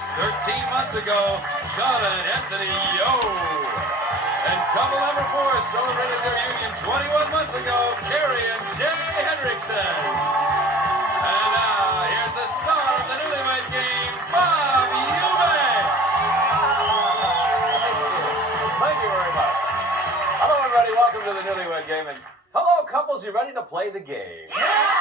engaged 13 months ago, Shauna and Anthony Yo. And couple number 4 celebrated their union 21 months ago, Carrie and Jay Hendrickson. And now, here's the star of the Newlywed Game, Bob Eubanks. Thank you very much. Hello, everybody. Welcome to the Newlywed Game. And hello, couples. You ready to play the game? Yeah!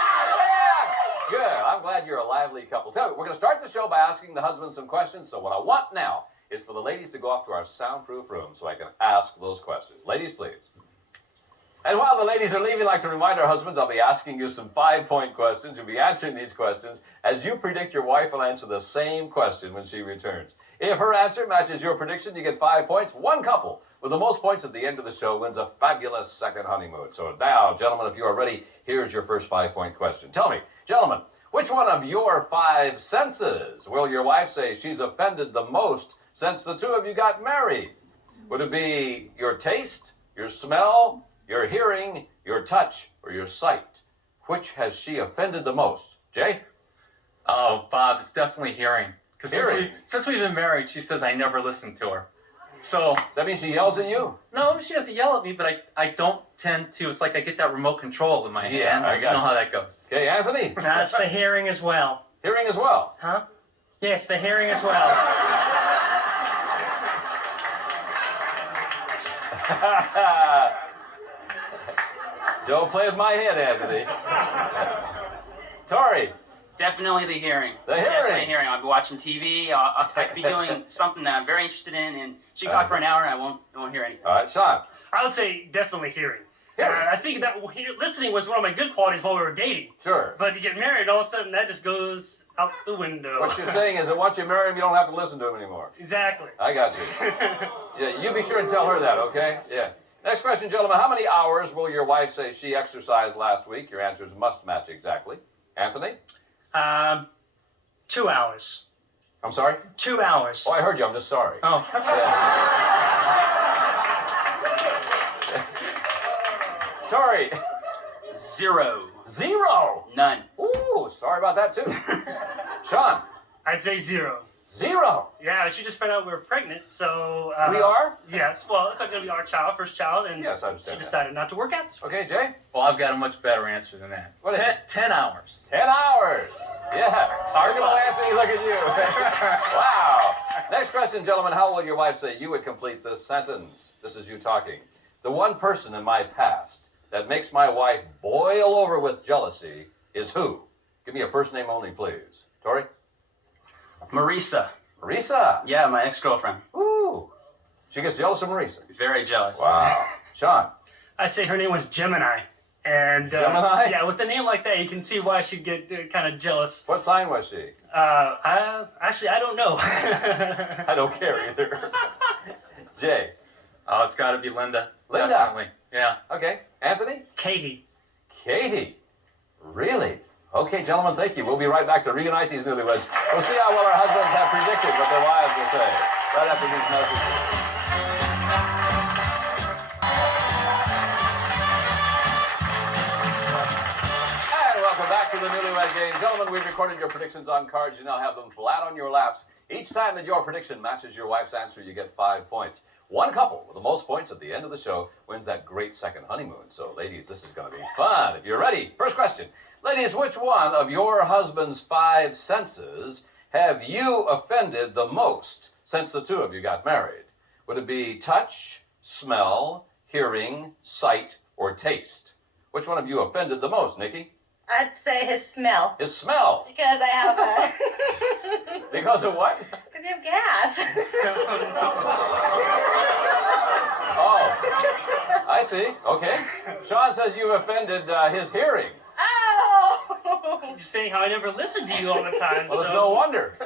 Good. I'm glad you're a lively couple. Tell you, we're going to start the show by asking the husbands some questions. So what I want now is for the ladies to go off to our soundproof room so I can ask those questions. Ladies, please. And while the ladies are leaving, I'd like to remind our husbands I'll be asking you some 5-point questions. You'll be answering these questions as you predict your wife will answer the same question when she returns. If her answer matches your prediction, you get 5 points. One couple with the most points at the end of the show wins a fabulous second honeymoon. So now, gentlemen, if you are ready, here's your first 5-point question. Tell me, gentlemen, which one of your 5 senses will your wife say she's offended the most since the two of you got married? Would it be your taste, your smell, your hearing, your touch, or your sight? Which has she offended the most? Jay? Oh, Bob, it's definitely hearing. Because Hearing? since we've been married, she says I never listen to her. So... That means she yells at you? No, she doesn't yell at me, but I don't tend to. It's like I get that remote control in my hand. I got know you. how that goes. Okay, Anthony? That's the hearing as well. Hearing as well? Huh? Yes, the hearing as well. Don't play with my head, Anthony. Tori? Definitely the hearing. The hearing? Definitely hearing. I'll be watching TV. I'll be doing something that I'm very interested in, and she can talk for an hour, and I won't hear anything. All right, Sean? I would say definitely hearing. Hearing. I think that listening was one of my good qualities while we were dating. Sure. But you get married, all of a sudden that just goes out the window. What you're saying is that once you marry him, you don't have to listen to him anymore. Exactly. I got you. Yeah, you be sure and tell her that, okay? Yeah. Next question, gentlemen. How many hours will your wife say she exercised last week? Your answers must match exactly. Anthony? 2 hours. I'm sorry? 2 hours. Oh, I heard you. I'm just sorry. Oh. Yeah. Tori? 0. 0. None. Ooh, sorry about that, too. Sean? I'd say 0. 0. Yeah, she just found out we were pregnant, so... We are? Yes. Well, it's not going to be our child, first child, and Yes, I understand she that. decided not to work out this week. Okay, Jay? Well, I've got a much better answer than that. What is it? 10 hours. 10 hours. Yeah. Look at old Anthony, look at you. Wow. Next question, gentlemen. How will your wife say you would complete this sentence? This is you talking. The one person in my past that makes my wife boil over with jealousy is who? Give me a first name only, please. Tori? Marisa. Marisa. Yeah, my ex-girlfriend. Ooh. She gets jealous of Marisa. Very jealous. Wow. Sean? I'd say her name was Gemini. And Gemini? Yeah, with a name like that, you can see why she'd get kind of jealous. What sign was she? Actually, I don't know. I don't care either. Jay? Oh, it's got to be Linda. Linda? Definitely. Yeah. Okay. Anthony? Katie. Katie? Really? Okay, gentlemen, thank you. We'll be right back to reunite these newlyweds. We'll see how well our husbands have predicted what their wives will say right after these messages. And welcome back to the Newlywed Game. Gentlemen, we've recorded your predictions on cards. You now have them flat on your laps. Each time that your prediction matches your wife's answer, you get 5 points. One couple with the most points at the end of the show wins that great second honeymoon. So, ladies, this is going to be fun. If you're ready, first question. Ladies, which one of your husband's 5 senses have you offended the most since the two of you got married? Would it be touch, smell, hearing, sight, or taste? Which one of you offended the most, Nikki? I'd say his smell. His smell. Because I have Because of what? because you have gas. Oh, I see. Okay. Sean says you offended his hearing. Oh! You're saying how I never listened to you all the time. Well, it's so. no wonder.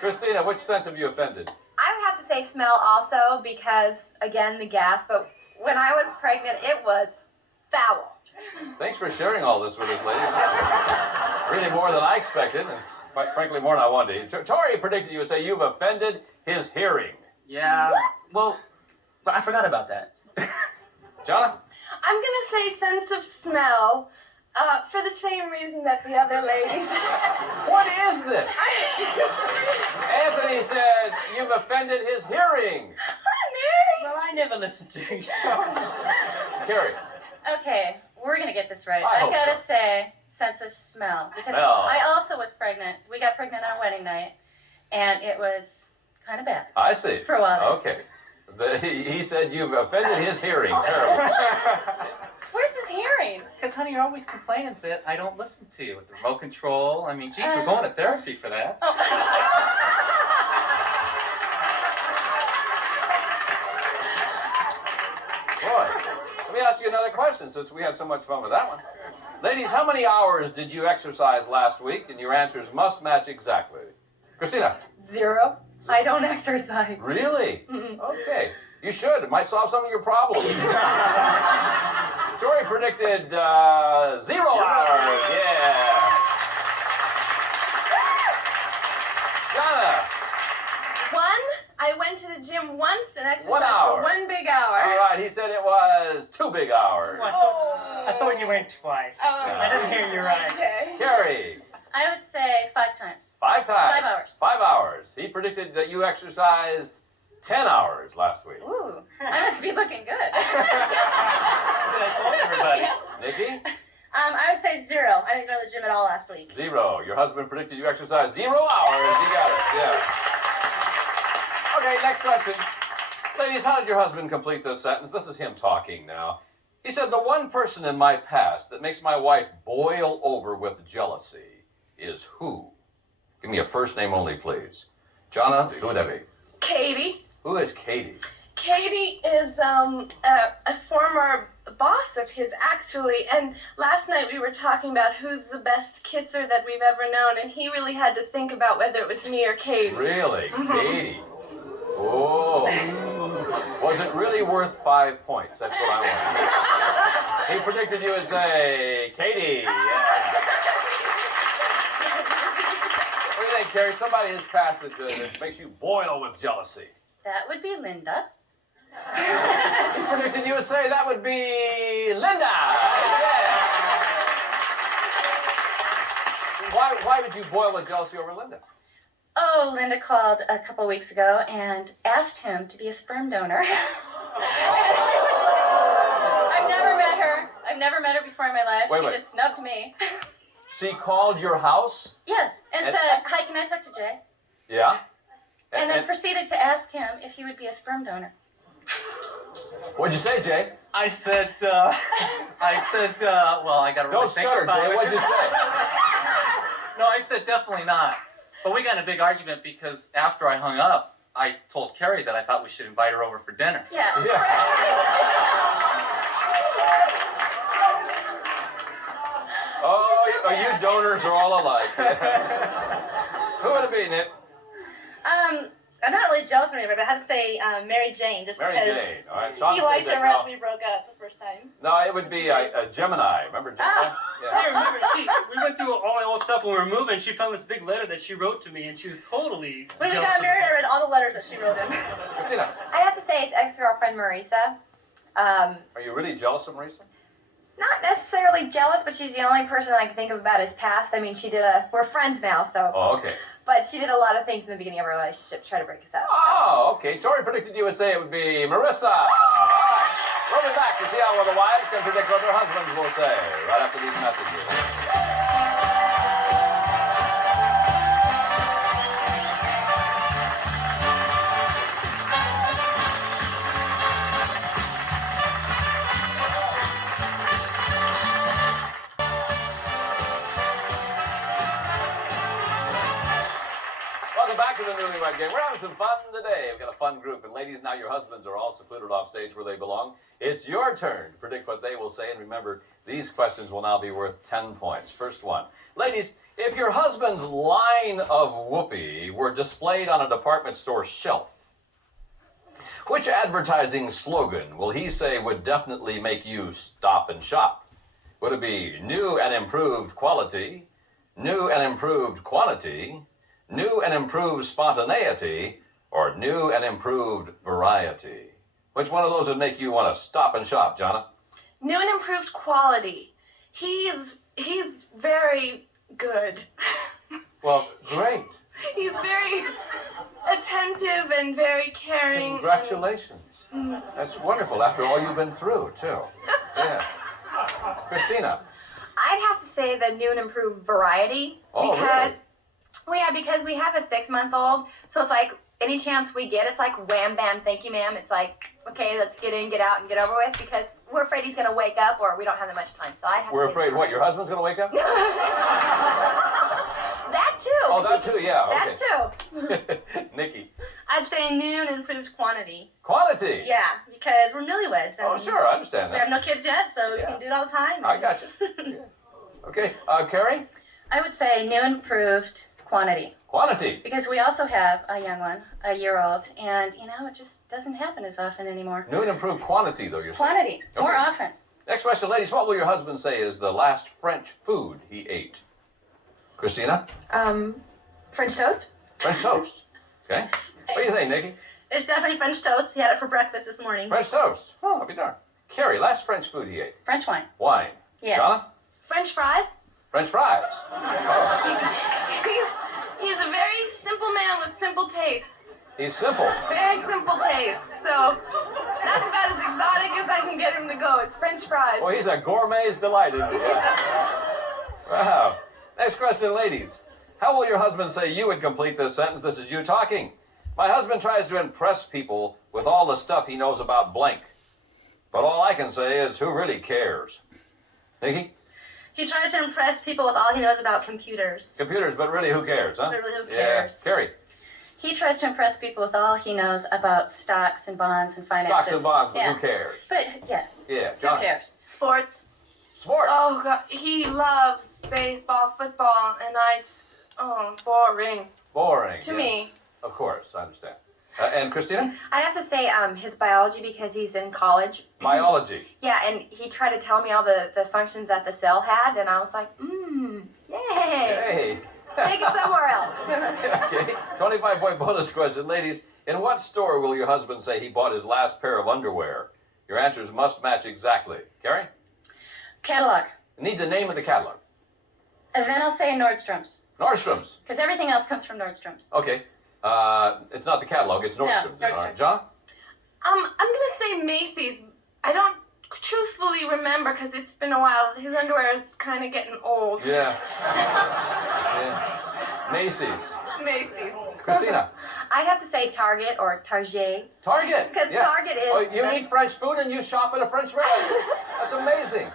Christina, which sense have you offended? I would have to say smell also because, again, the gas. But when I was pregnant, it was foul. Thanks for sharing all this with us, ladies. Really more than I expected, and quite frankly, more than I wanted to. Tori predicted you would say you've offended his hearing. Yeah. Well, but I forgot about that. Jonna? I'm going to say sense of smell for the same reason that the other ladies. What is this? offended his hearing. Well, I never listened to you, so. Carrie. Okay, we're gonna get this right. I I've hope gotta so. say, sense of smell. Because Smell. I also was pregnant. We got pregnant on our wedding night, and it was kind of bad. I see. For a while. Okay. He said you've offended his hearing. Terrible. Where's his hearing? Because, honey, you're always complaining that I don't listen to you with the remote control. I mean, geez, we're going to therapy for that. Oh. Boy, let me ask you another question since we had so much fun with that one. Ladies, how many hours did you exercise last week? And your answers must match exactly. Christina. 0. I don't exercise. Really? Okay. You should. It might solve some of your problems. Tori predicted 0 hours. Yeah. Jana. 1. I went to the gym once and exercised 1 hour. for 1 big hour. All right. He said it was 2 big hours. I thought you went twice. I didn't hear you right. Okay. Carrie. I would say 5 times. 5 times. 5 hours. 5 hours. He predicted that you exercised 10 hours last week. Ooh, I must be looking good. I told everybody. Nikki? I would say 0. I didn't go to the gym at all last week. 0. Your husband predicted you exercised 0 hours. You got it. Yeah. Okay, next question. Ladies, how did your husband complete this sentence? This is him talking now. He said, the one person in my past that makes my wife boil over with jealousy is who? Give me a first name only, please. Jana, who would that be? Katie. Who is Katie? Katie is a former boss of his, actually. And last night we were talking about who's the best kisser that we've ever known, and he really had to think about whether it was me or Katie. Really? Katie? Oh. Was it really worth 5 points? That's what I want. He predicted you would say, Katie. Yeah. What do you think, Carrie? Somebody has passed that makes you boil with jealousy. That would be Linda. He predicted you would say that would be Linda. Yeah. Why would you boil with jealousy over Linda? Oh, Linda called a couple weeks ago and asked him to be a sperm donor. I've never met her. I've never met her before in my life. She just snubbed me. She called your house? Yes, and said, "Hi, can I talk to Jay?" Yeah. And then proceeded to ask him if he would be a sperm donor. What'd you say, Jay? I said, well, I got to really Don't think stutter, about Jay. it. What'd you say? No, I said definitely not. But we got in a big argument because after I hung up, I told Carrie that I thought we should invite her over for dinner. Yeah. Oh, you donors are all alike. Who would it be, Nick? I'm not really jealous of anybody, but I had to say Mary Jane, just Mary because Jane. All right. Sean he said liked that her right now. after we broke up the first time. No, it would be a Gemini. Remember Gemini? Yeah. I remember we went through all my old stuff when we were moving. She found this big letter that she wrote to me, and she was totally When we jealous got of married, it. I read all the letters that she wrote him. Christina, I have to say it's ex-girlfriend Marisa. are you really jealous of Marisa? Not necessarily jealous, but she's the only person I can think of about his past. I mean, we're friends now, so. Oh, okay. But she did a lot of things in the beginning of our relationship to try to break us up. Oh, okay. Tori predicted you would say it would be Marissa. All right. We'll be back to see how the wives can predict what their husbands will say right after these messages. Welcome back to the Newlywed Game. We're having some fun today. We've got a fun group. And ladies, now your husbands are all secluded off stage where they belong. It's your turn to predict what they will say. And remember, these questions will now be worth 10 points. First one. Ladies, if your husband's line of whoopee were displayed on a department store shelf, which advertising slogan will he say would definitely make you stop and shop? Would it be new and improved quality, new and improved quantity, new and improved spontaneity, or new and improved variety? Which one of those would make you want to stop and shop, Jonna? New and improved quality. He's very good. Well, great. He's very attentive and Congratulations. That's wonderful after all you've been through, too. Yeah. Christina. I'd have to say the new and improved variety. Oh, because, well, yeah, because we have a 6-month-old, so it's like any chance we get, it's like wham bam, thank you, ma'am. It's like, okay, let's get in, get out, and get over with, because we're afraid he's gonna wake up or we don't have that much time. So I'd have We're to say afraid what? Your husband's gonna wake up? that too. Oh, that too, yeah. That Okay. too. Nikki. I'd say new and improved quantity. Quantity. Yeah, because we're newlyweds. And Oh, sure, I understand we have that. no kids yet, so we Yeah. can do it all the time. I got you. Yeah. Okay, Carrie. I would say new and improved quantity. Quantity. Because we also have a young one, a year-old, and it just doesn't happen as often anymore. New and improved quantity, though, you're saying. Quantity, more Okay. often. Next question, ladies. What will your husband say is the last French food he ate? Christina? French toast? French toast. Okay. What do you think, Nikki? It's definitely French toast. He had it for breakfast this morning. French toast. Oh, I'll be darned. Carrie, last French food he ate? French wine. Wine. Yes. Donna? French fries. French fries. He's a very simple man with simple tastes. He's simple. Very simple tastes. So that's about as exotic as I can get him to go. It's French fries. Well, he's a gourmet's delight, isn't he? Yeah. Wow. Next question, ladies. How will your husband say you would complete this sentence? This is you talking. My husband tries to impress people with all the stuff he knows about blank. But all I can say is, who really cares? Nikki? He tries to impress people with all he knows about computers. Computers, but really, who cares, huh? But really, who Yeah. cares? Carrie? He tries to impress people with all he knows about stocks and bonds and finances. Stocks and bonds, but Yeah. who cares? But, yeah, Yeah, who John? cares? Sports. Sports. Oh, God. He loves baseball, football, and boring Boring. to yeah. me. Of course, I understand. And Christina? I'd have to say his biology because he's in college. Biology. Yeah, and he tried to tell me all the functions that the cell had, and I was like, yay. Hey. Take it somewhere else. Okay. 25-point bonus question. Ladies, in what store will your husband say he bought his last pair of underwear? Your answers must match exactly. Carrie? Catalog. Need the name of the catalog. And then I'll say Nordstrom's. Nordstrom's. Because everything else comes from Nordstrom's. Okay. It's not the catalog, it's Nordstrom's. Nordstrom's. All right. John? I'm gonna say Macy's. I don't truthfully remember because it's been a while. His underwear is kind of getting old. Yeah. Yeah. Macy's. Macy's. Christina? I'd have to say Target or Target. Target. Because Yeah. Target is. Oh, you eat French food and you shop at a French restaurant? That's amazing.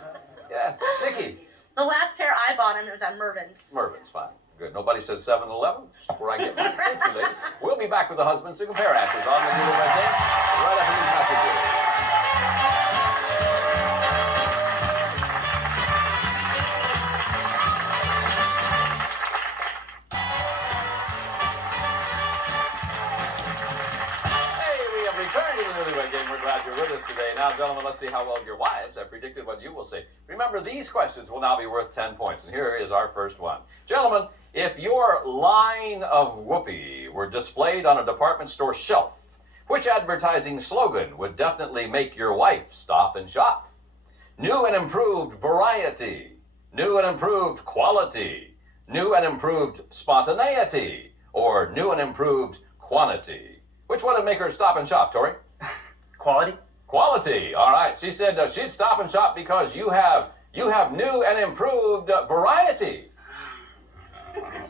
Yeah. Nikki? The last pair I bought him was at Mervyn's. Mervin's fine. Good. Nobody said 7-Eleven. That's where I get mine. Thank you, ladies. We'll be back with the husbands to compare answers on the Newlywed Game right after these messages. Hey, we have returned to the Newlywed Game. We're glad you're with us today. Now, gentlemen, let's see how well your wives have predicted what you will say. Remember, these questions will now be worth 10 points, and here is our first one. Gentlemen, if your line of whoopee were displayed on a department store shelf, which advertising slogan would definitely make your wife stop and shop? New and improved variety, new and improved quality, new and improved spontaneity, or new and improved quantity? Which one would make her stop and shop, Tori? Quality? Quality. All right. She said she'd stop and shop because you have new and improved variety.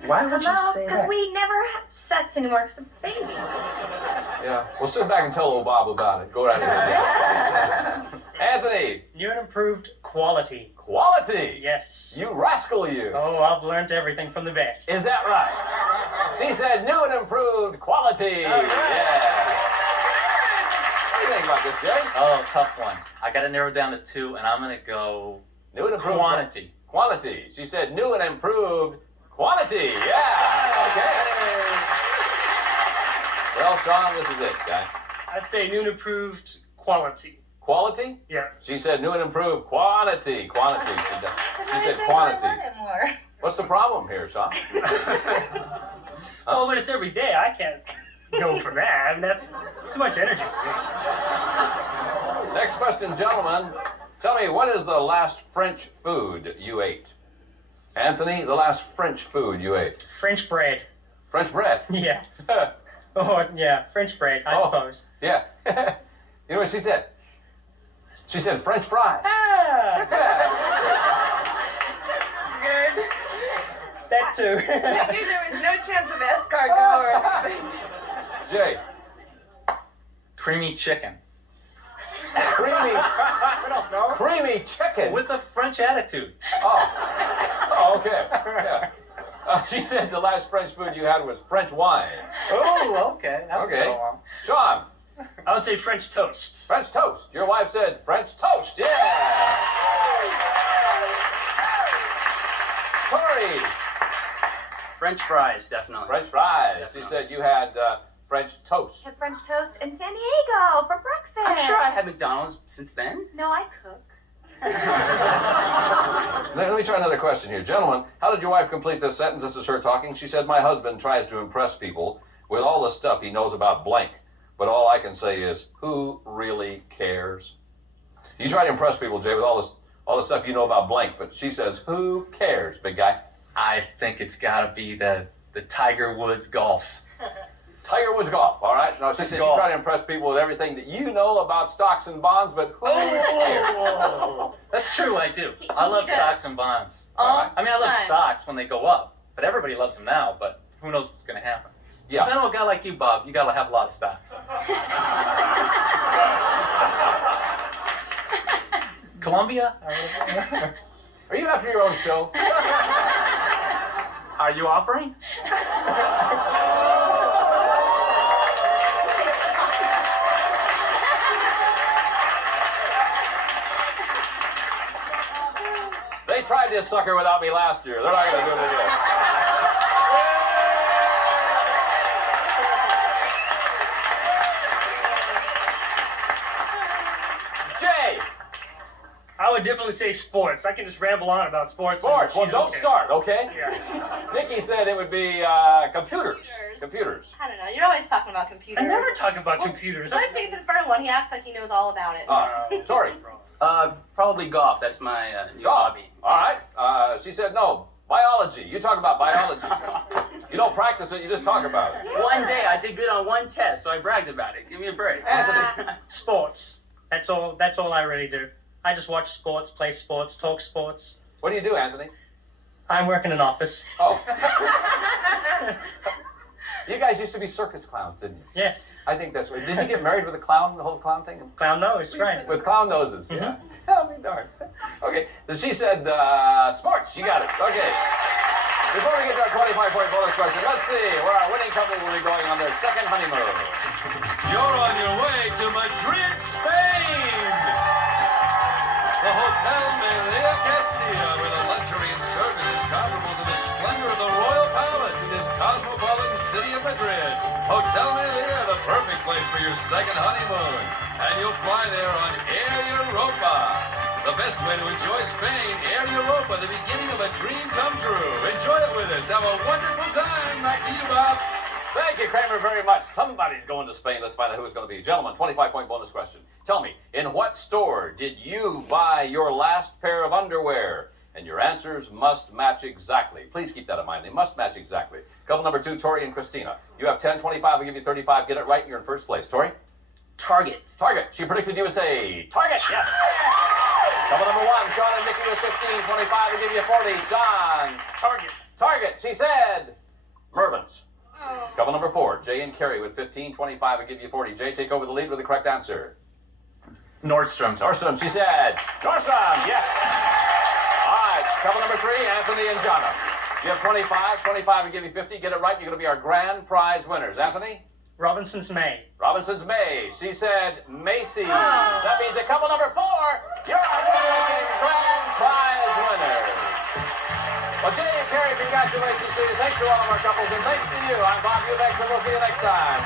Why would Hello? you say Because that? we never have sex anymore because the baby. Yeah. Well, sit back and tell old Bob about it. Go right ahead. Anthony. New and improved quality. Quality. Yes. You rascal, you. Oh, I've learned everything from the best. Is that right? She said new and improved quality. All right. Yeah. What do you think about this, Jay? Oh, tough one. I got to narrow down to two, and I'm going to go New and improved quantity. Quantity. She said new and improved quantity. Yeah. Okay. Well, Sean, this is it, guy. I'd say new and improved quality. Quality? Yeah. She said new and improved quantity. Quantity. She said quantity. What's the problem here, Sean? Oh, but it's every day. I can't go for that. I mean, that's too much energy for me. Next question, gentlemen. Tell me, what is the last French food you ate? Anthony, the last French food you ate? French bread. French bread. Yeah. Oh, yeah, French bread, I suppose. Yeah. You know what she said? She said French fries. Ah, Good. that too. I knew there was no chance of escargot or anything. Jay. Creamy chicken. Creamy chicken. With a French attitude. Oh, okay. Yeah. She said the last French food you had was French wine. Oh, okay. That would Okay. go along. Sean. I would say French toast. French toast. Your wife said French toast. Yeah. Tori. French fries, definitely. French fries. She said you had French toast. Had French toast in San Diego for breakfast. I'm sure I had McDonald's since then. No, I cook. Let me try another question here. Gentlemen, how did your wife complete this sentence? This is her talking. She said, my husband tries to impress people with all the stuff he knows about blank. But all I can say is, who really cares? You try to impress people, Jay, with all the stuff you know about blank. But she says, who cares, big guy? I think it's got to be the Tiger Woods golf. Tiger Woods golf, all right? No, she said you try to impress people with everything that you know about stocks and bonds, but who cares? That's true, I do. I love does. stocks and bonds. All I mean, I love time. stocks when they go up, but everybody loves them now, but who knows what's going to happen. Yeah. Because I know a guy like you, Bob, you got to have a lot of stocks. Columbia? Are you after your own show? Are you offering? They tried this sucker without me last year. They're not going to do it again. Jay! I would definitely say sports. I can just ramble on about sports. Sports. and Well, she don't doesn't start, okay? care. Yeah. Nikki said it would be computers. Computers. I don't know. You're always talking about computers. I never talk about computers. When it's in front of one, he acts like he knows all about it. Tori. Probably golf. That's my new Golf. hobby. All right. She said no. Biology. You talk about biology. You don't practice it, you just talk about it. One day I did good on one test, so I bragged about it. Give me a break. Anthony. Sports. That's all I really do. I just watch sports, play sports, talk sports. What do you do, Anthony? I work in an office. Oh. You guys used to be circus clowns, didn't you? Yes. I think that's right. Did you get married with a clown, the whole clown thing? Clown nose, right. With clown noses, yeah. Oh, me darn. Okay, she said sports. You got it. Okay. Before we get to our 25-point bonus question, let's see where our winning couple will be going on their second honeymoon. You're on your way to Madrid, Spain. The Hotel Melia Castilla, where the luxury and service is comparable to the splendor of the Royal Palace in this cosmopolitan city of Madrid. Hotel Melia, the perfect place for your second honeymoon. And you'll fly there on Air Europa. The best way to enjoy Spain, Air Europa, the beginning of a dream come true. Enjoy it with us. Have a wonderful time. Back to you, Bob. Thank you, Kramer, very much. Somebody's going to Spain. Let's find out who it's going to be. Gentlemen, 25-point bonus question. Tell me, in what store did you buy your last pair of underwear? And your answers must match exactly. Please keep that in mind. They must match exactly. Couple number 2, Tori and Christina. You have 10, 25. I'll give you 35. Get it right, and you're in first place. Tori? Target. Target. She predicted you would say Target. Yes. Couple number 1, Sean and Nikki with 15, 25. I'll give you 40. Sean. Target. Target. She said Mervyn's. Couple number 4, Jay and Carrie with 15, 25. I'll give you 40. Jay, take over the lead with the correct answer. Nordstrom's. Nordstrom, she said. Nordstrom, yes. All right, couple number 3, Anthony and Jonna. You have 25, 25 will give you 50. Get it right, you're going to be our grand prize winners. Anthony? Robinson's May. Robinson's May. She said Macy's. That means at couple number 4, you're our grand prize winners. Well, Jay and Carrie, congratulations to you. Thanks to all of our couples, and thanks to you. I'm Bob Eubanks, and we'll see you next time.